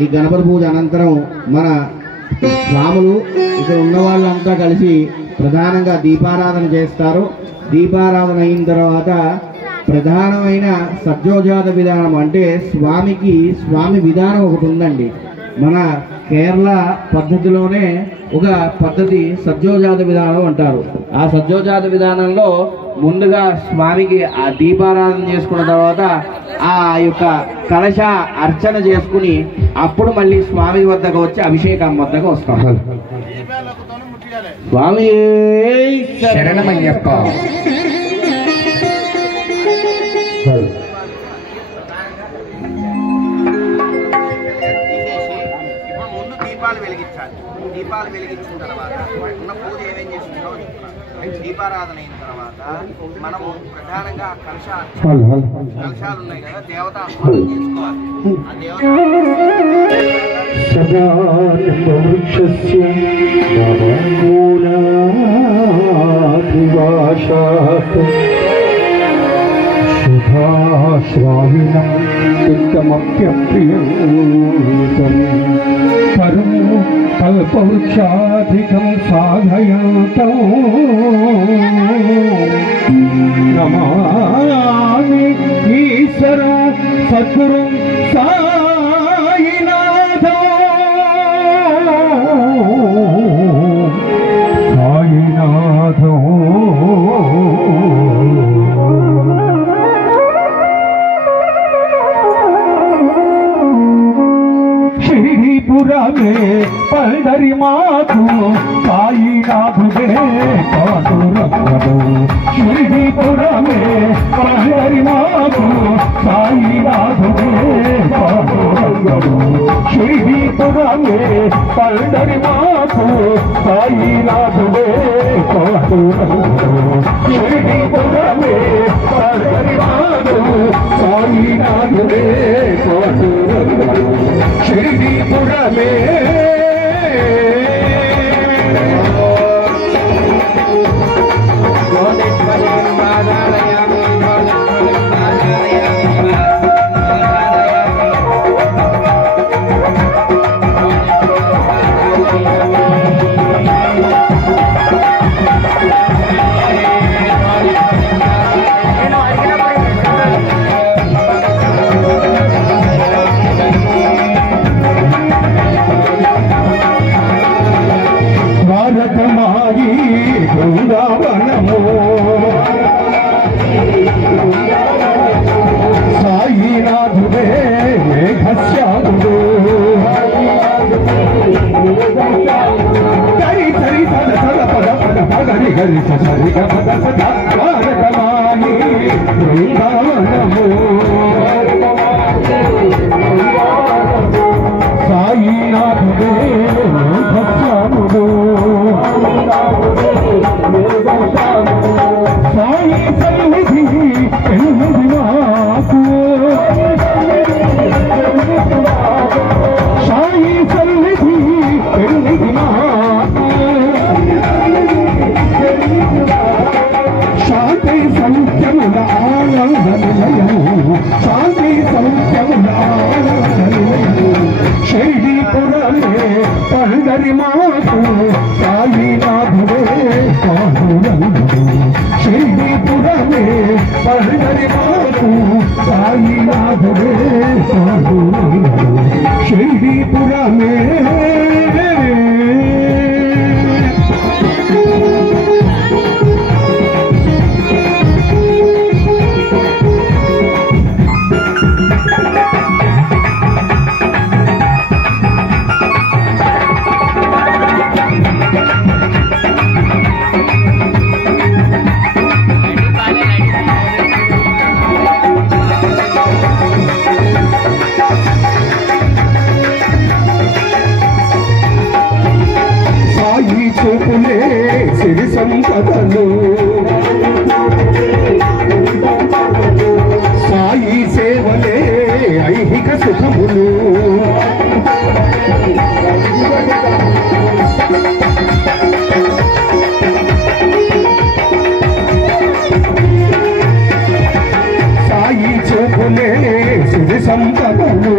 ఈ గణపతి పూజ అనంతరం మన స్వాములు ఇక్కడ ఉన్న వాళ్ళంతా కలిసి ప్రధానంగా దీపారాధన చేస్తారు. దీపారాధన అయిన తర్వాత ప్రధానమైన సద్యోజాత విధానం అంటే స్వామి విధానం ఒకటి ఉందండి. మన కేరళ పద్ధతిలోనే ఒక పద్ధతి సద్యోజాత విధానం అంటారు. ఆ సద్యోజాత విధానంలో ముందుగా స్వామికి ఆ దీపారాధన చేసుకున్న తర్వాత ఆ యొక్క కలశ అర్చన చేసుకుని అప్పుడు మళ్ళీ స్వామి వద్దకు వచ్చి అభిషేకం వద్దకు వస్తాం. స్వామి శరణమయ్యప్ప. దీపాలు వెలిగించిన తర్వాత ఉన్న పూజ ఏమేం చేస్తుందో దీపారాధన అయిన తర్వాత మనము ప్రధానంగా కలశాలు ఉన్నాయి కదా, దేవతా ఆహ్వానం చేసుకోవాలి. ఆ శుభాశ్రావిణం ఉత్తమప్యప్రియం పరం కల్పవృక్షాధికం సాధయంతం నమామి ఈశ్వరం సద్గురుం సాయినాథం సాయినాథం. शिरीपुरमे पंडरी माधु साईनाथुगे काटुरंगडु. शिरीपुरमे पंडरी माधु साईनाथुगे काटुरंगडु. शिरीपुरमे पंडरी माधु साईनाथुगे काटुरंगडु. शिरीपुरमे पंडरी माधु साईनाथुगे काटुरंगडु. शिरीपुरमे బృందావనము సాయినాథుడే మేఘశ్యాముడు. గరి సరి సద సద పద పద పగరి గరి సరి గమ దస భారతమాయి బృందావనము సాయినాథుడే మేఘశ్యాముడు. సాయి సన్నిధి ఎన్నిది మాకు, సాయి సన్నిధి ఎన్నిది మాకు. శాంతి సౌఖ్యముల ఆనంద నిలయము, శాంతి సౌఖ్యముల ఆనంద నిలయము. శైలీపురమే పండరి మాకు సాయినాథుడే కాటురంగుడు. శైలీపురమే పండరి మాకు సాయినాథుడే కాటురంగుడు. శైలీపురమే చూపులే సిరి సంపదలు, సాయి సేవలే ఐహిక సుఖములు. సాయి చూపులే సిరి సంపదలు,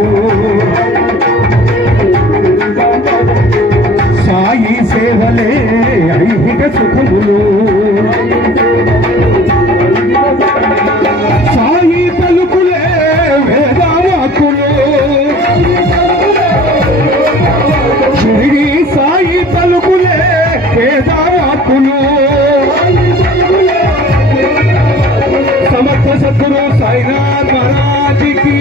సాయి సేవలే ఐహిక సుఖములు సాయి పలుకులే వేదావాకులు షిరిడి సాయి పలుకులే వేదావాకులు సమర్థ సద్గురు సాయినాథ్ మహారాజ్కి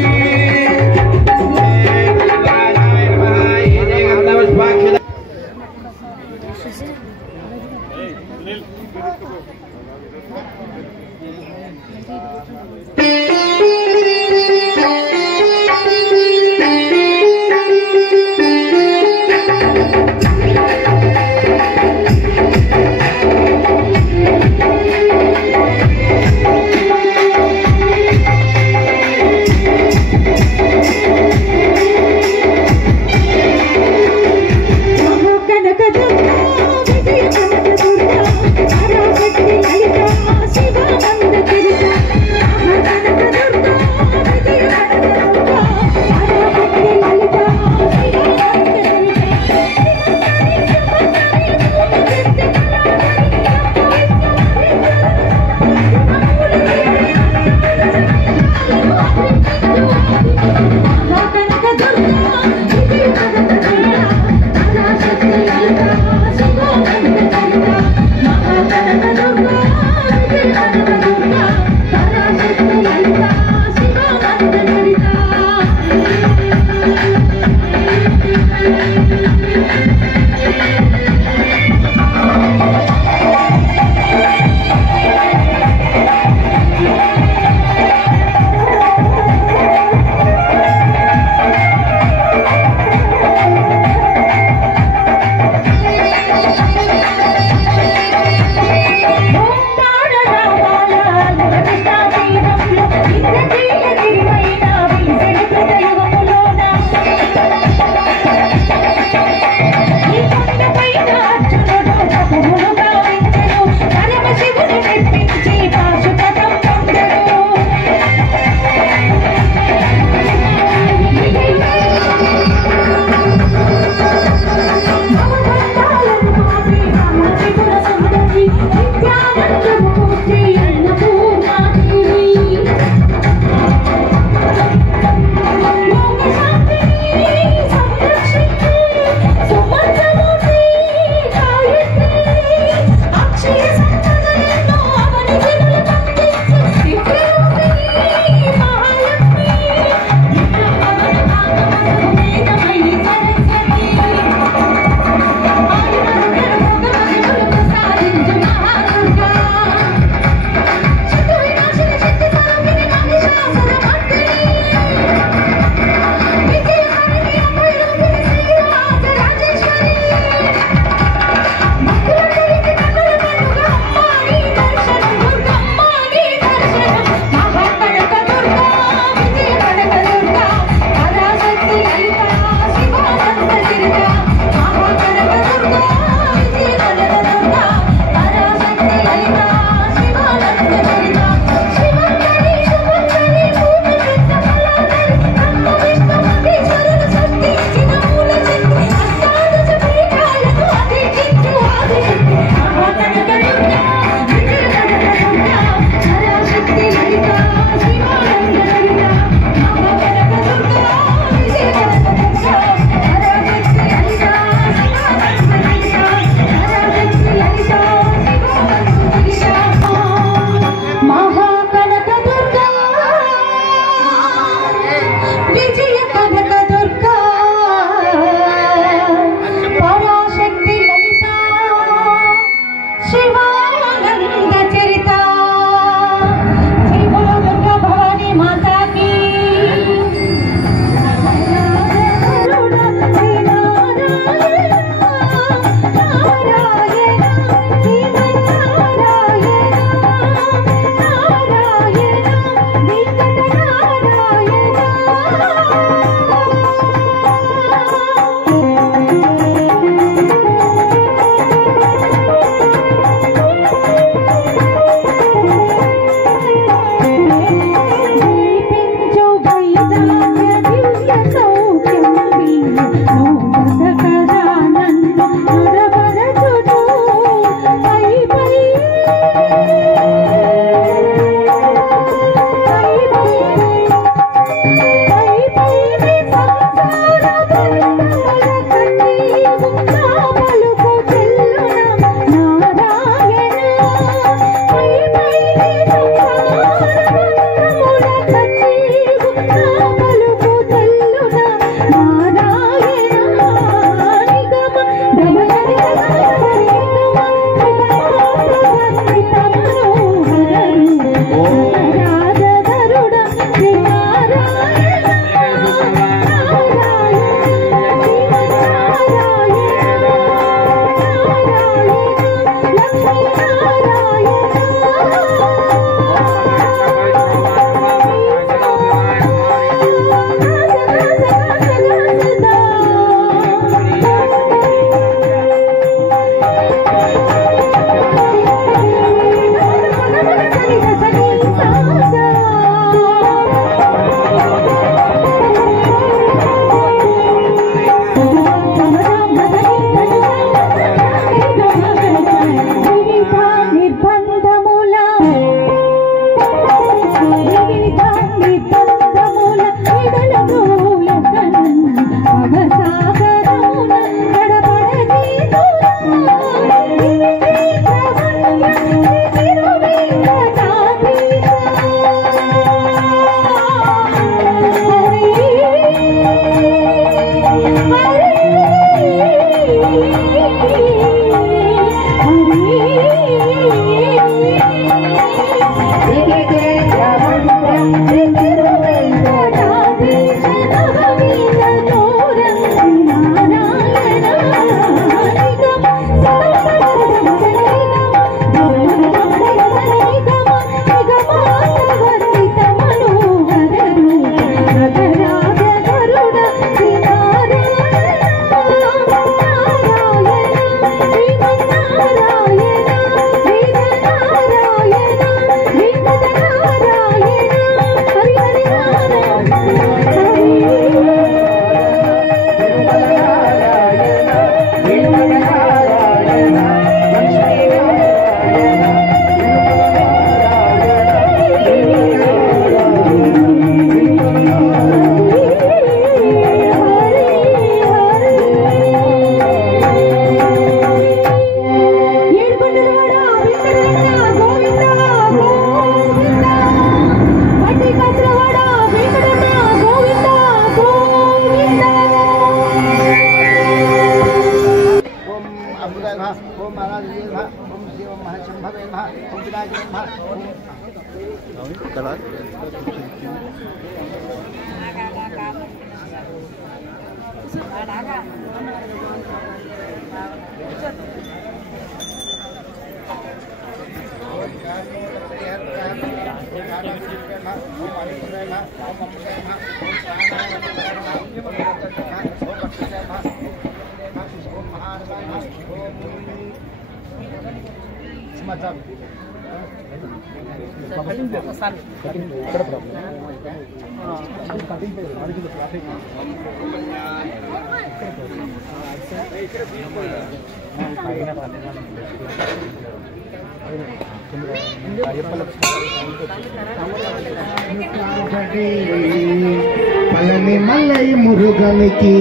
పళని మల్లై మురుగనికి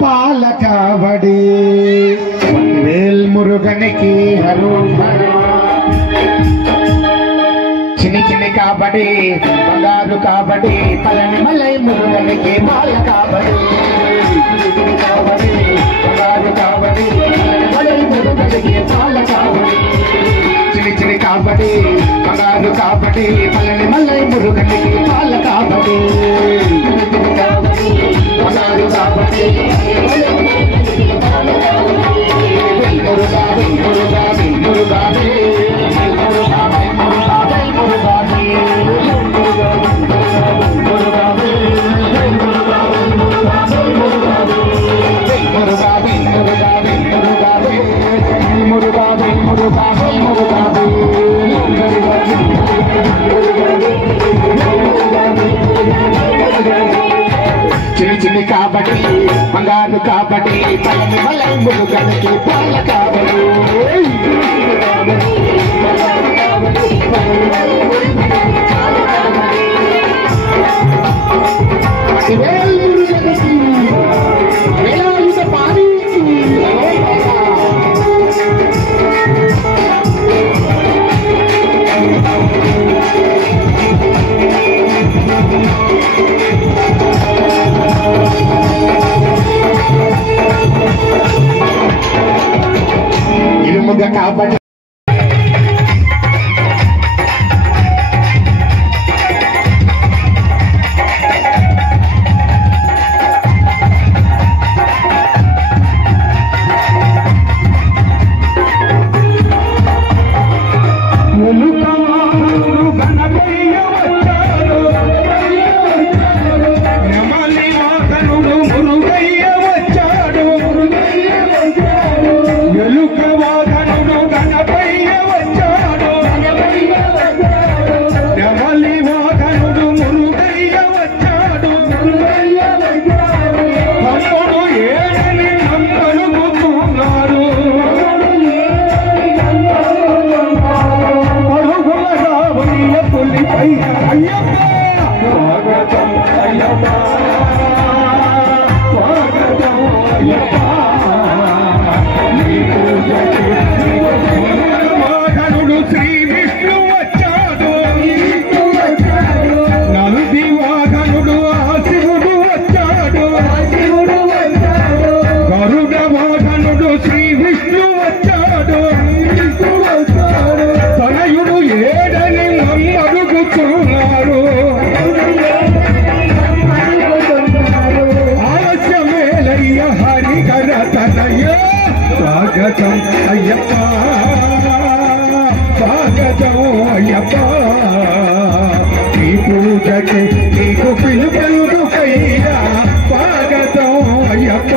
పాల కావడి వేల్ మురుగనికి చిన్ని చిన్ని కాబడి బంగారు కాబడి పళని మల్లై మురుగనికి పాల కాబడి బంగారు కాబడి మల్లై మురుగనికి పాల కాబడి చిన్ని చిన్ని కాబడి బంగారు కాబడి పళని మల్లై మురుగనికి పాల కాబడి బంగారు కాబడి మురుగా మురుగా మురుగా చిన్ని చిన్ని కాబట్టి బంగారు కాబట్టి పళని మల్లై మురుగనికి పాల కాబట్టి వేల్ మురుగనికి వేలాయుధ పానికి ఇరుముగా కాబట్టి స్వాగతం అయ్యప్ప స్వాగతం అయ్యప్ప ఈ పూజకి నీకు పిలుపులుకయ్యా స్వాగతం అయ్యప్ప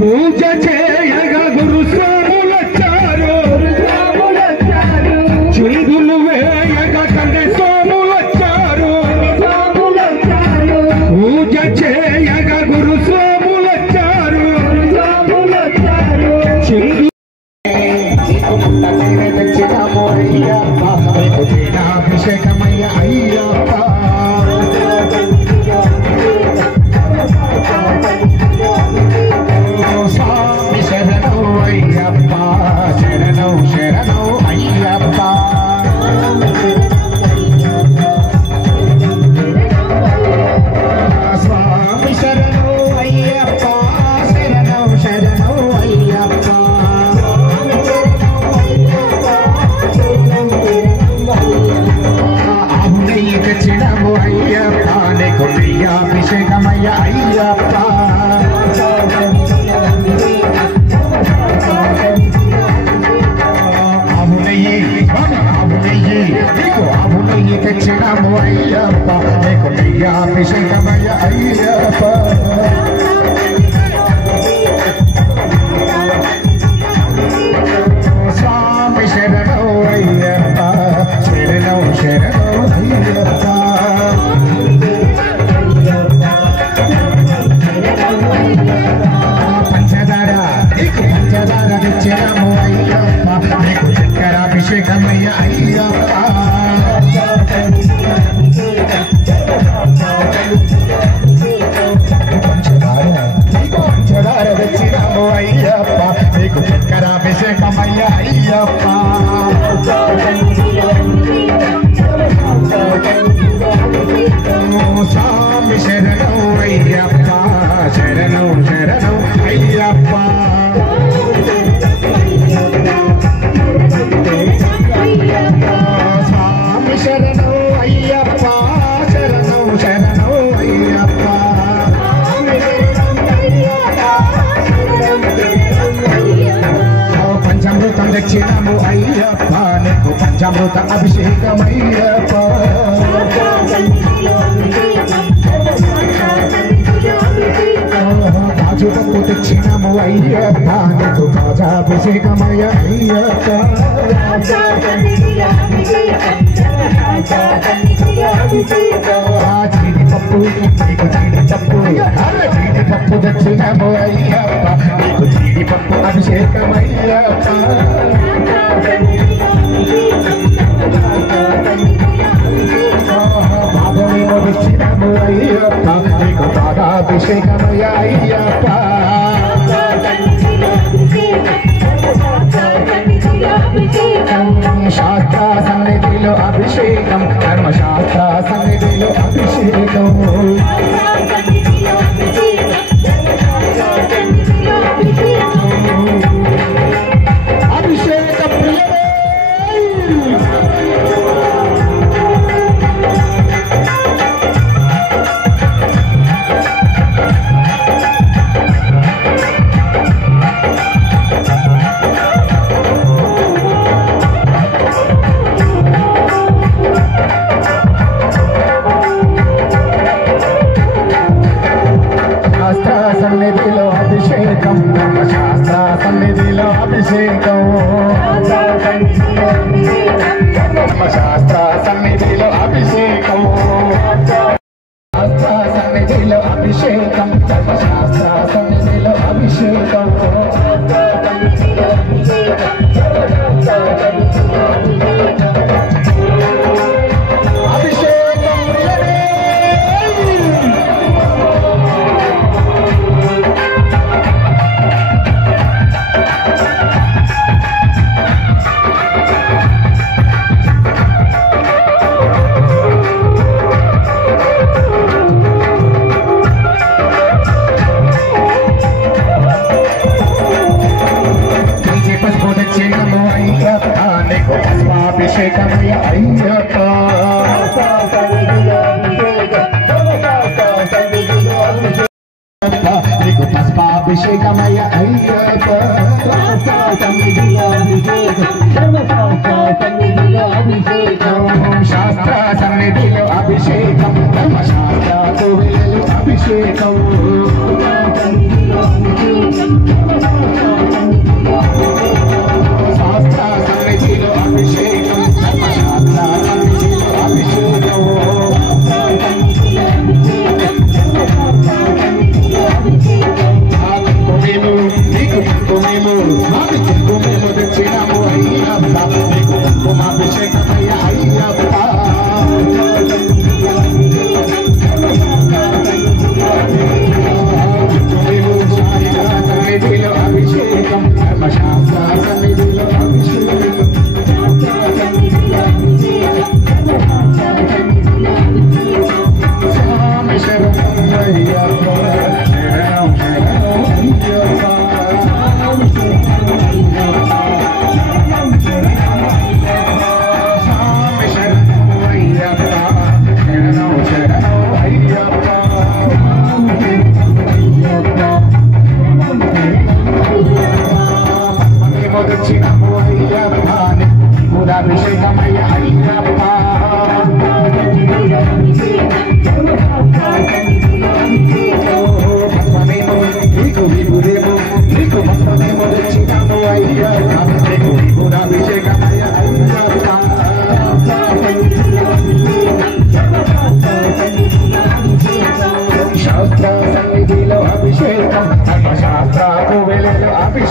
పూజ చేయగా గురుస్వాములొచ్చారు చిందులు వేయగా కండే స్వాములొచ్చారు పూజ చేయగా గురుస్వాములొచ్చారు చిందు అభిషేకమయ్య అయ్యప్ప చక్కెరాభిషేకమయ్య అయ్యప్ప ఆవునయ్యి తెచ్చినాము అయ్యప్ప నీకు నెయ్యాభిషేకమయ్య అయ్యప్ప స్వామి శరణం అయ్యప్ప శరణం శరణం అయ్యప్ప పంచదార నీకు పంచదార తెచ్చినాము అయ్యప్ప నీకు చక్కెరాభిషేకమయ్య అయ్యప్ప పంచదార తెచ్చినాము అయ్యప్ప నీకు చక్కెరాభిషేకమయ్య అయ్యప్ప స్వామి శరణం అయ్యప్ప శరణం శరణం అయ్యప్ప స్వామి శరణం అయ్యప్ప శరణం శరణం అయ్యప్ప పంచామృతం దక్షిణము అయ్యప్ప నీకు పంచామృత అభిషేకమయ్యప్ప కాజుపప్పు తెచ్చినము అయ్యప్ప నీకు కాజాభిషేకమయ్య అయ్యప్ప జీడిపప్పు నీకు జీడిపప్పు జీడిపప్పు తెచ్చినము అయ్యప్ప నీకు జీడిపప్పు అభిషేకమయ్యప్ప పాదమేమో తెచ్చినము అయ్యప్ప నీకు పాదాభిషేకమయ్య అయ్యప్ప శాస్త్ర సన్నిధిలో అభిషేకం ధర్మశాస్త్ర సన్నిధిలో అభిషేకం అభిషేక ప్రియమే సన్నిధిలో అభిషేకం ధర్మశాస్త్ర సన్నిధిలో అభిషేకం ధర్మశాస్త్ర సన్నిధిలో అభిషేకం శాస్త్ర సన్నిధిలో అభిషేకం ధర్మశాస్త్ర సన్నిధిలో అభిషేకం అభిషేకమయ్య అయ్యప్ప నీకు పస్పాభిషేకమయ్య అయ్యప్ప శాస్త్ర సన్నిధిలో అభిషేకం ధర్మశాస్త్ర అభిషేకం శాస్త్ర సన్నిధిలో అభిషేకం ధర్మశాస్త్ర సన్నిధిలో అభిషేకం కుంకుమేము నీకు కుంకుమేము స్వామి కుంకుమేము తెచ్చినాము అయ్యప్ప నీకు కుంకుమాభిషేకమయ్య అయ్యప్ప కుంకుమేము శాస్త్ర సన్నిధిలో అభిషేకం ధర్మశాస్త్ర సన్నిధిలో అభిషేకం స్వామి శరణం అయ్యప్ప శరణం శరణం అయ్యప్ప స్వామి శరణం అయ్యప్ప శరణం శరణం అయ్యప్ప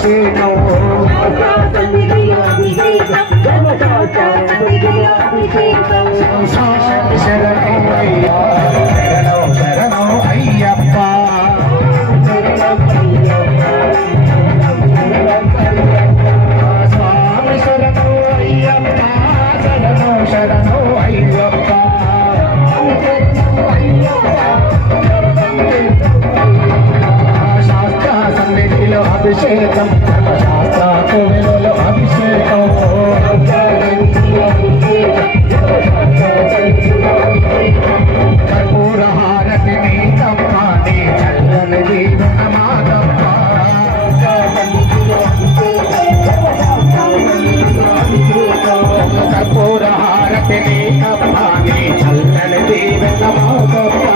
అభిషేకం శరణం అయ్యా శరణం శరణం అయ్యప్ప స్వామి శరణం అయ్యప్ప శరణం శరణం అయ్యప్ప శాస్త్ర సన్నిధిలో అభిషేకం శాస్త్ర కోవిలలో అభిషేకం కర్పూర హారతి నీకమ్మ నీ చల్లని దీవెన మాదమ్మ కర్పూర హారతి నీకమ్మ నీ చల్లని దీవెన మాదమ్మ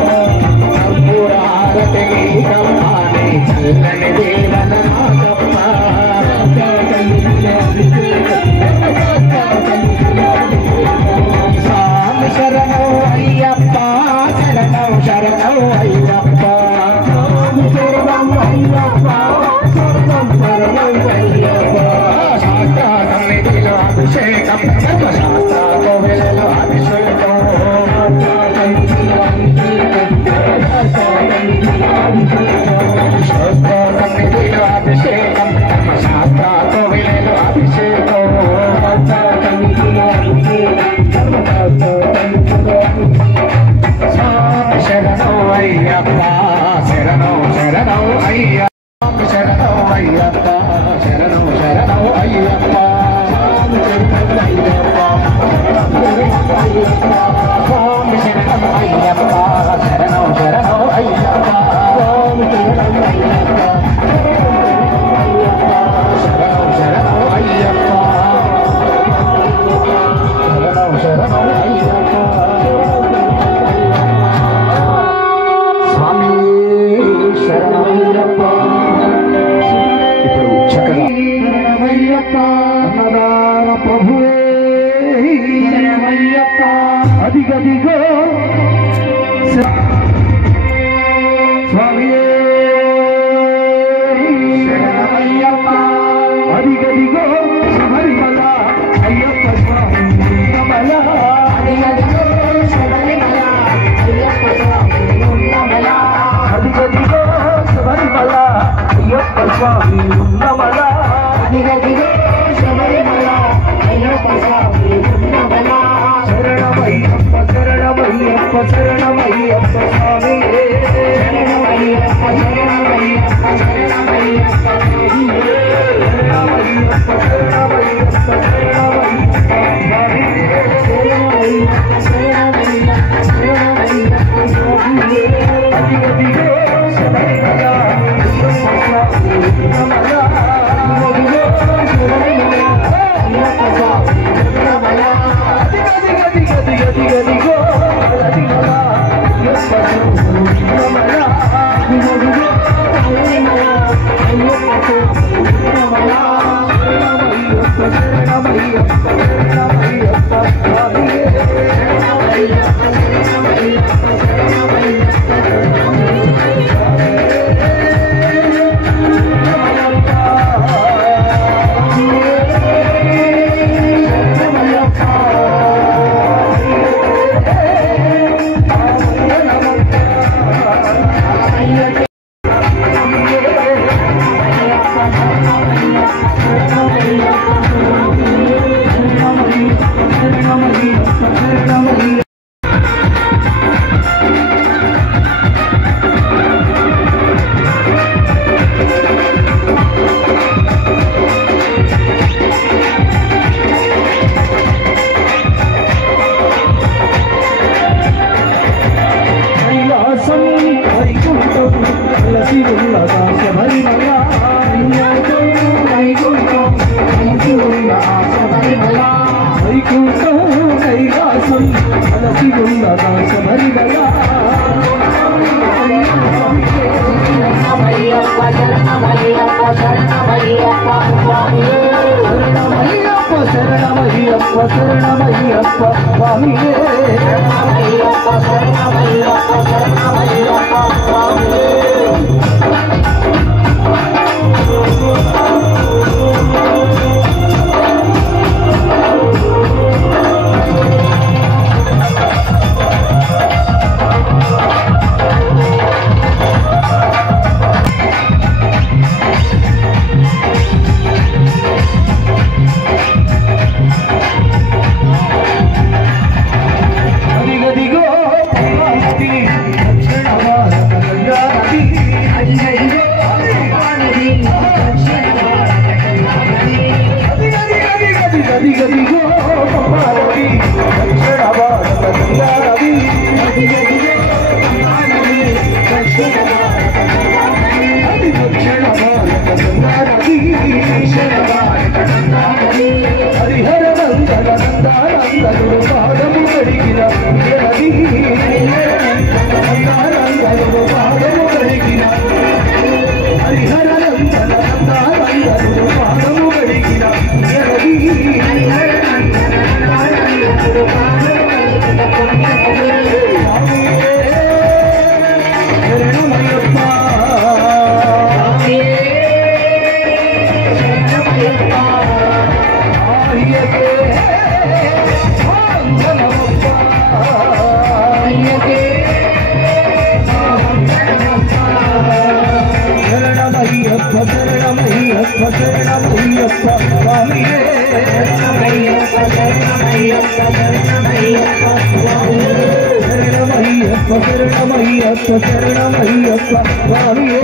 కర్పూర హారతి నీకమ్మ నీ చల్లని దీవెన మాదమ్మ స్వామి శరణం అయ్యప్ప శరణం శరణం అయ్యప్ప శరణం అయ్యప్ప శరణం శరణం అయ్యప్ప శాస్త్ర సన్నిధిలో అభిషేకం శాస్త్ర కోవిలలో అభిషేకం శాస్త్ర సన్నిధిలో అభిషేకం శాస్త్ర కోవిలలో అభిషేకం శరణం అయ్యప్ప శరణం శరణం అయ్యప్ప శరణం అయ్యప్ప శరణం శరణం అయ్యప్ప స్వామి శరణం అయ్యప్ప శరణం శరణం అయ్యప్ప శరణం శరణం అయ్యప్ప శరణం శరణం అయ్యప్ప స్వామి శరణమయ్యప్ప ఇప్పుడు చక్కగా శరణమయ్యప్ప అన్నదాన ప్రభువే శరణమయ్యప్ప అదిగదిగో స్వామి శరణమయ్యప్ప అదిగదిగో శబరిమల అయ్యప్ప స్వామి నమల అదిగదిగో శబరిమల అయ్యప్ప స్వామి నమల అదిగదిగో శబరిమల అయ్యప్ప స్వామి నమల అదిగదిగో శబరిమల అయ్యప్ప స్వామి నమల శరణమయ్యప్ప శరణమయ్యప్ప శరణమయ్యప్ప స్వామి శరణమయ్యప్ప శరణమయ్యప్ప శరణమయ్యప్ప శరణమయ్యప్ప శరణమయ్యప్ప శరణమయ్యప్ప శరణమయ్యప్ప స్వామియే శరణమయ్యప్ప శరణమయ్యప్ప శరణమయ్యప్ప స్వామియే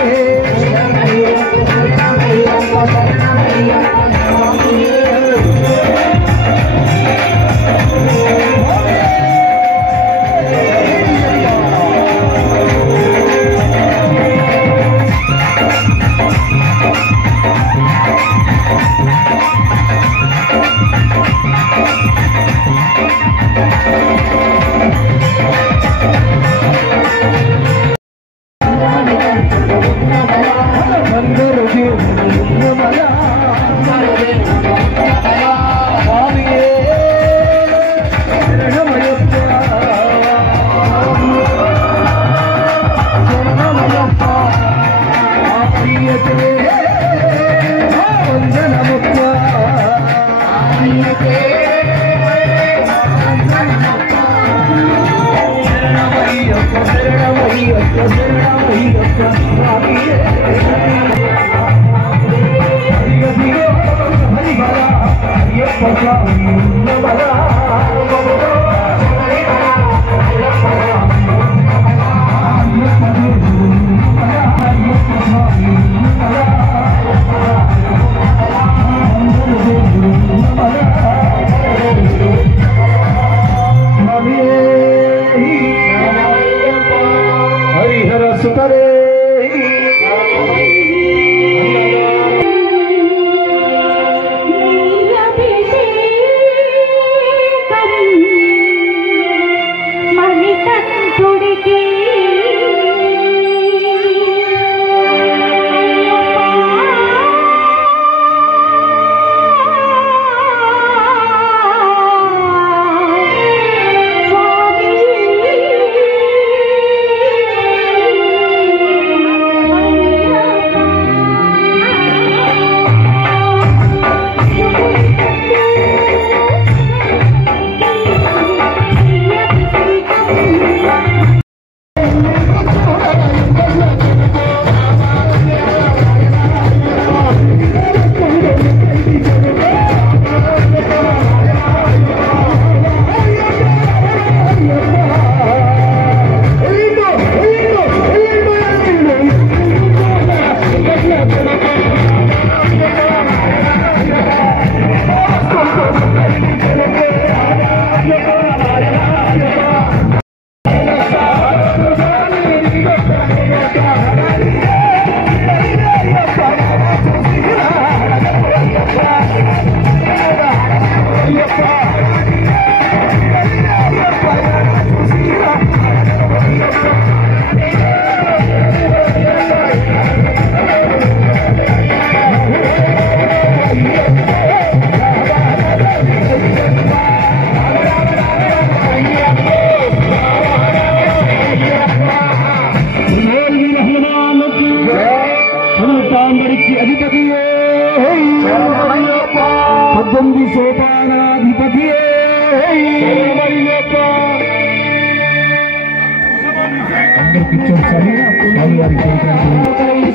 శరణంబు సోపానాధిపతి అందరికి ఇచ్చారు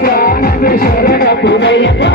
స్వామి వారి శరణ పులయ్యప్ప